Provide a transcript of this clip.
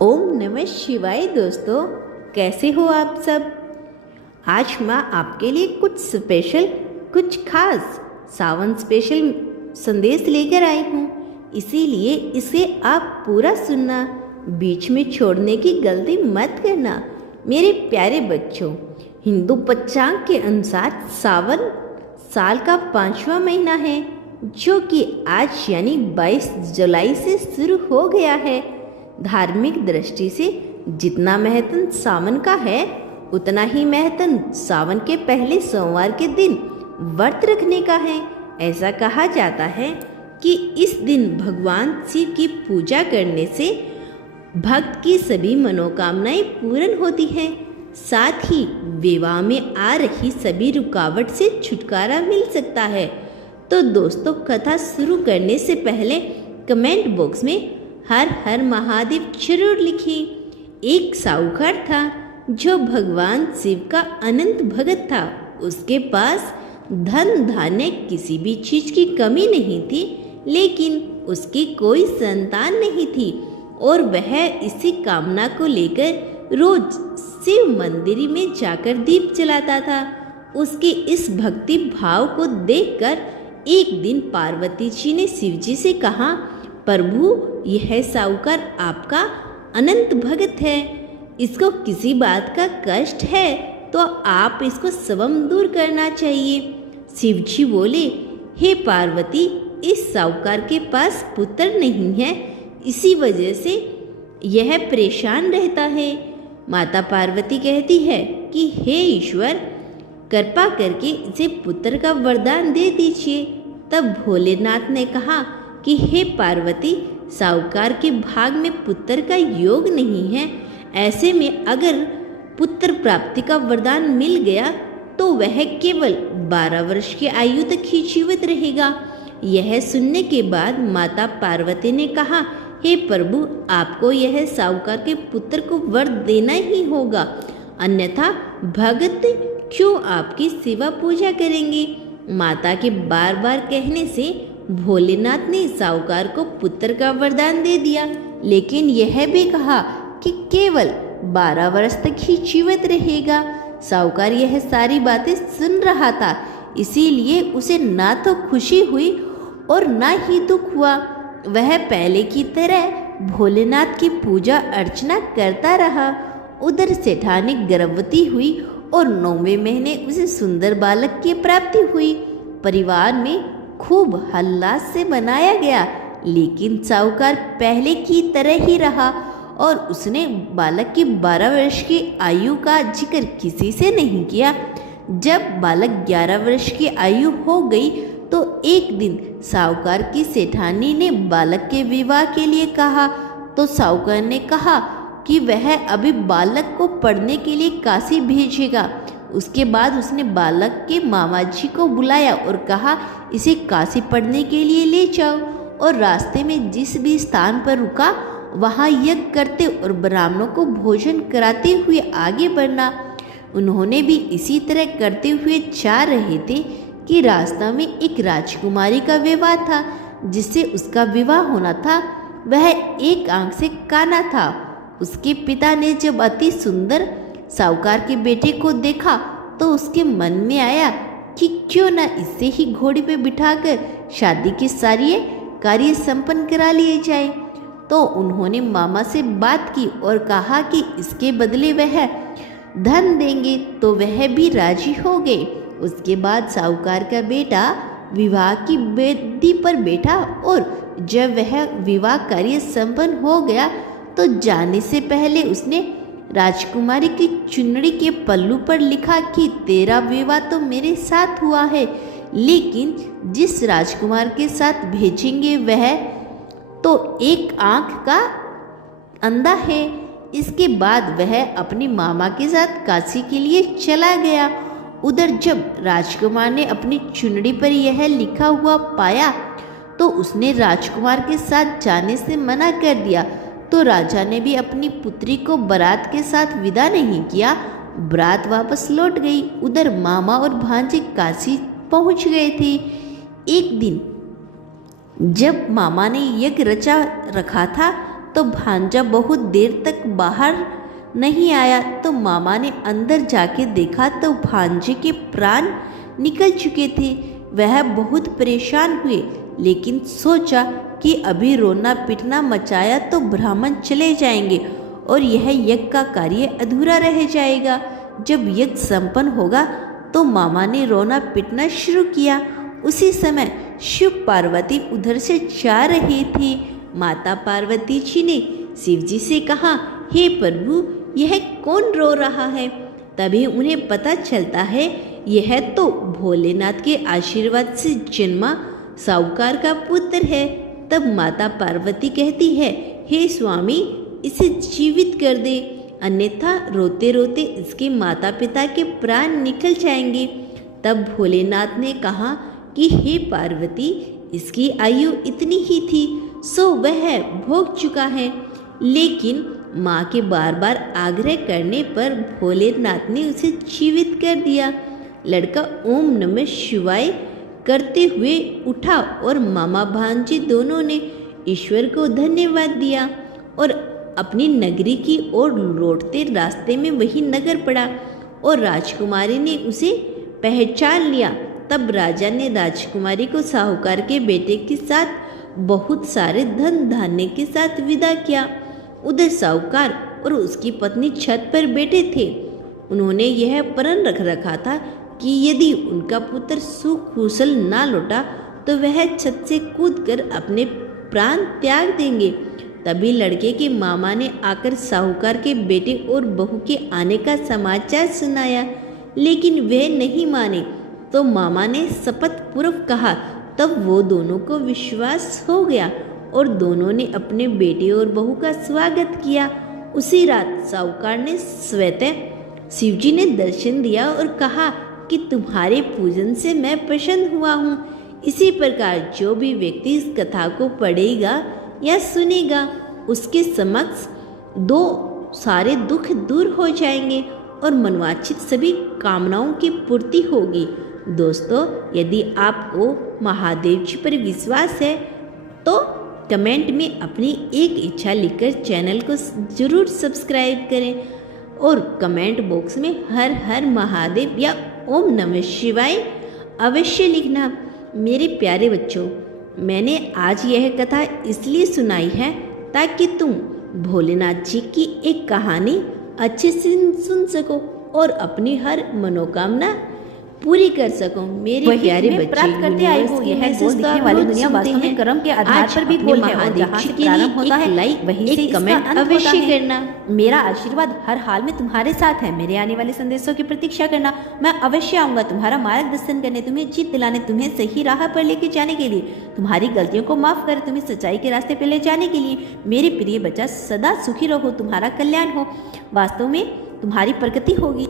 ओम नमः शिवाय। दोस्तों, कैसे हो आप सब। आज मैं आपके लिए कुछ स्पेशल, कुछ खास सावन स्पेशल संदेश लेकर आई हूँ। इसीलिए इसे आप पूरा सुनना, बीच में छोड़ने की गलती मत करना। मेरे प्यारे बच्चों, हिंदू पंचांग के अनुसार सावन साल का 5वां महीना है, जो कि आज यानी 22 जुलाई से शुरू हो गया है। धार्मिक दृष्टि से जितना महत्व सावन का है, उतना ही महत्व सावन के पहले सोमवार के दिन व्रत रखने का है। ऐसा कहा जाता है कि इस दिन भगवान शिव की पूजा करने से भक्त की सभी मनोकामनाएं पूर्ण होती हैं। साथ ही विवाह में आ रही सभी रुकावट से छुटकारा मिल सकता है। तो दोस्तों, कथा शुरू करने से पहले कमेंट बॉक्स में हर हर महादेव जरूर लिखें। एक साहूकार था जो भगवान शिव का अनंत भगत था। उसके पास धन धान्य किसी भी चीज की कमी नहीं थी, लेकिन उसकी कोई संतान नहीं थी और वह इसी कामना को लेकर रोज शिव मंदिर में जाकर दीप जलाता था। उसके इस भक्ति भाव को देखकर एक दिन पार्वती जी ने शिव जी से कहा, प्रभु, यह साहूकार आपका अनंत भगत है, इसको किसी बात का कष्ट है तो आप इसको स्वयं दूर करना चाहिए। शिव जी बोले, हे पार्वती, इस साहूकार के पास पुत्र नहीं है, इसी वजह से यह परेशान रहता है। माता पार्वती कहती है कि हे ईश्वर, कृपा करके इसे पुत्र का वरदान दे दीजिए। तब भोलेनाथ ने कहा कि हे पार्वती, साहूकार के भाग में पुत्र का योग नहीं है। ऐसे में अगर पुत्र प्राप्ति का वरदान मिल गया तो वह केवल 12 वर्ष की आयु तक ही जीवित रहेगा। यह सुनने के बाद माता पार्वती ने कहा, हे प्रभु, आपको यह साहूकार के पुत्र को वर देना ही होगा, अन्यथा भगत क्यों आपकी सेवा पूजा करेंगे। माता के बार बार कहने से भोलेनाथ ने साहूकार को पुत्र का वरदान दे दिया, लेकिन यह भी कहा कि केवल 12 वर्ष तक ही जीवित रहेगा। साहूकार यह सारी बातें सुन रहा था, इसीलिए उसे ना तो खुशी हुई और ना ही दुख हुआ। वह पहले की तरह भोलेनाथ की पूजा अर्चना करता रहा। उधर सेठानी गर्भवती हुई और 9वें महीने उसे सुंदर बालक की प्राप्ति हुई। परिवार में खूब हल्लास से मनाया गया, लेकिन साहूकार पहले की तरह ही रहा और उसने बालक की 12 वर्ष की आयु का जिक्र किसी से नहीं किया। जब बालक 11 वर्ष की आयु हो गई तो एक दिन साहूकार की सेठानी ने बालक के विवाह के लिए कहा, तो साहूकार ने कहा कि वह अभी बालक को पढ़ने के लिए काशी भेजेगा। उसके बाद उसने बालक के मामा जी को बुलाया और कहा, इसे काशी पढ़ने के लिए ले जाओ और रास्ते में जिस भी स्थान पर रुका वहाँ यज्ञ करते और ब्राह्मणों को भोजन कराते हुए आगे बढ़ना। उन्होंने भी इसी तरह करते हुए जा रहे थे कि रास्ता में एक राजकुमारी का विवाह था, जिससे उसका विवाह होना था। वह एक आंख से काना था। उसके पिता ने जब अति सुंदर साहूकार के बेटे को देखा तो उसके मन में आया कि क्यों न इससे ही घोड़ी पे बिठाकर शादी के सारे कार्य संपन्न करा लिए जाए। तो उन्होंने मामा से बात की और कहा कि इसके बदले वह धन देंगे, तो वह भी राजी हो गए। उसके बाद साहूकार का बेटा विवाह की बेदी पर बैठा और जब वह विवाह कार्य संपन्न हो गया तो जाने से पहले उसने राजकुमारी की चुनरी के पल्लू पर लिखा कि तेरा विवाह तो मेरे साथ हुआ है, लेकिन जिस राजकुमार के साथ भेजेंगे वह तो एक आंख का अंधा है। इसके बाद वह अपने मामा के साथ काशी के लिए चला गया। उधर जब राजकुमार ने अपनी चुनरी पर यह लिखा हुआ पाया तो उसने राजकुमार के साथ जाने से मना कर दिया। तो राजा ने भी अपनी पुत्री को बारात के साथ विदा नहीं किया। बारात वापस लौट गई। उधर मामा और भांजे काशी पहुंच गए थे। एक दिन जब मामा ने यज्ञ रचा रखा था तो भांजा बहुत देर तक बाहर नहीं आया। तो मामा ने अंदर जाके देखा तो भांजे के प्राण निकल चुके थे। वह बहुत परेशान हुए, लेकिन सोचा कि अभी रोना पिटना मचाया तो ब्राह्मण चले जाएंगे और यह यज्ञ का कार्य अधूरा रह जाएगा। जब यज्ञ संपन्न होगा तो मामा ने रोना पिटना शुरू किया। उसी समय शिव पार्वती उधर से जा रहे थे। माता पार्वती जी ने शिव जी से कहा, हे प्रभु, यह कौन रो रहा है? तभी उन्हें पता चलता है यह तो भोलेनाथ के आशीर्वाद से जन्मा साहूकार का पुत्र है। तब माता पार्वती कहती है, हे स्वामी, इसे जीवित कर दे, अन्यथा रोते रोते इसके माता पिता के प्राण निकल जाएंगे। तब भोलेनाथ ने कहा कि हे पार्वती, इसकी आयु इतनी ही थी, सो वह भोग चुका है। लेकिन माँ के बार बार आग्रह करने पर भोलेनाथ ने उसे जीवित कर दिया। लड़का ओम नमः शिवाय करते हुए उठा और मामा भांजी दोनों ने ईश्वर को धन्यवाद दिया और अपनी नगरी की ओर लौटते रास्ते में वही नगर पड़ा और राजकुमारी ने उसे पहचान लिया। तब राजा ने राजकुमारी को साहूकार के बेटे के साथ बहुत सारे धन धान्य के साथ विदा किया। उधर साहूकार और उसकी पत्नी छत पर बैठे थे। उन्होंने यह प्रण रख रखा था कि यदि उनका पुत्र सुकुशल ना लौटा तो वह छत से कूदकर अपने प्राण त्याग देंगे। तभी लड़के के मामा ने आकर साहूकार के बेटे और बहू के आने का समाचार सुनाया, लेकिन वे नहीं माने। तो मामा ने शपथ पूर्वक कहा। तब वो दोनों को विश्वास हो गया और दोनों ने अपने बेटे और बहू का स्वागत किया। उसी रात साहूकार ने स्वतः शिवजी ने दर्शन दिया और कहा कि तुम्हारे पूजन से मैं प्रसन्न हुआ हूँ। इसी प्रकार जो भी व्यक्ति इस कथा को पढ़ेगा या सुनेगा, उसके समक्ष दो सारे दुख दूर हो जाएंगे और मनवांछित सभी कामनाओं की पूर्ति होगी। दोस्तों, यदि आपको महादेव जी पर विश्वास है तो कमेंट में अपनी एक इच्छा लिखकर चैनल को जरूर सब्सक्राइब करें और कमेंट बॉक्स में हर हर महादेव या ओम नमः शिवाय अवश्य लिखना। मेरे प्यारे बच्चों, मैंने आज यह कथा इसलिए सुनाई है ताकि तुम भोलेनाथ जी की एक कहानी अच्छे से सुन सको और अपनी हर मनोकामना पूरी कर सको। मेरे प्यारे बच्चे, प्राप्त करते आए हो यह गोल दिखने वाली दुनिया वास्तव में कर्म के आधार पर भी गोल है और जहाँ से प्रारंभ होता है वहीं से कमेंट अवश्य करना। मेरा आशीर्वाद हर हाल में तुम्हारे साथ है। मेरे आने वाले संदेशों की प्रतीक्षा करना। मैं अवश्य आऊंगा तुम्हारा मार्गदर्शन करने, तुम्हें जीत दिलाने, तुम्हें सही राह पर लेके जाने के लिए, तुम्हारी गलतियों को माफ कर तुम्हें सच्चाई के रास्ते पर ले जाने के लिए। मेरे प्रिय बच्चा, सदा सुखी रहो, तुम्हारा कल्याण हो, वास्तव में तुम्हारी प्रगति होगी।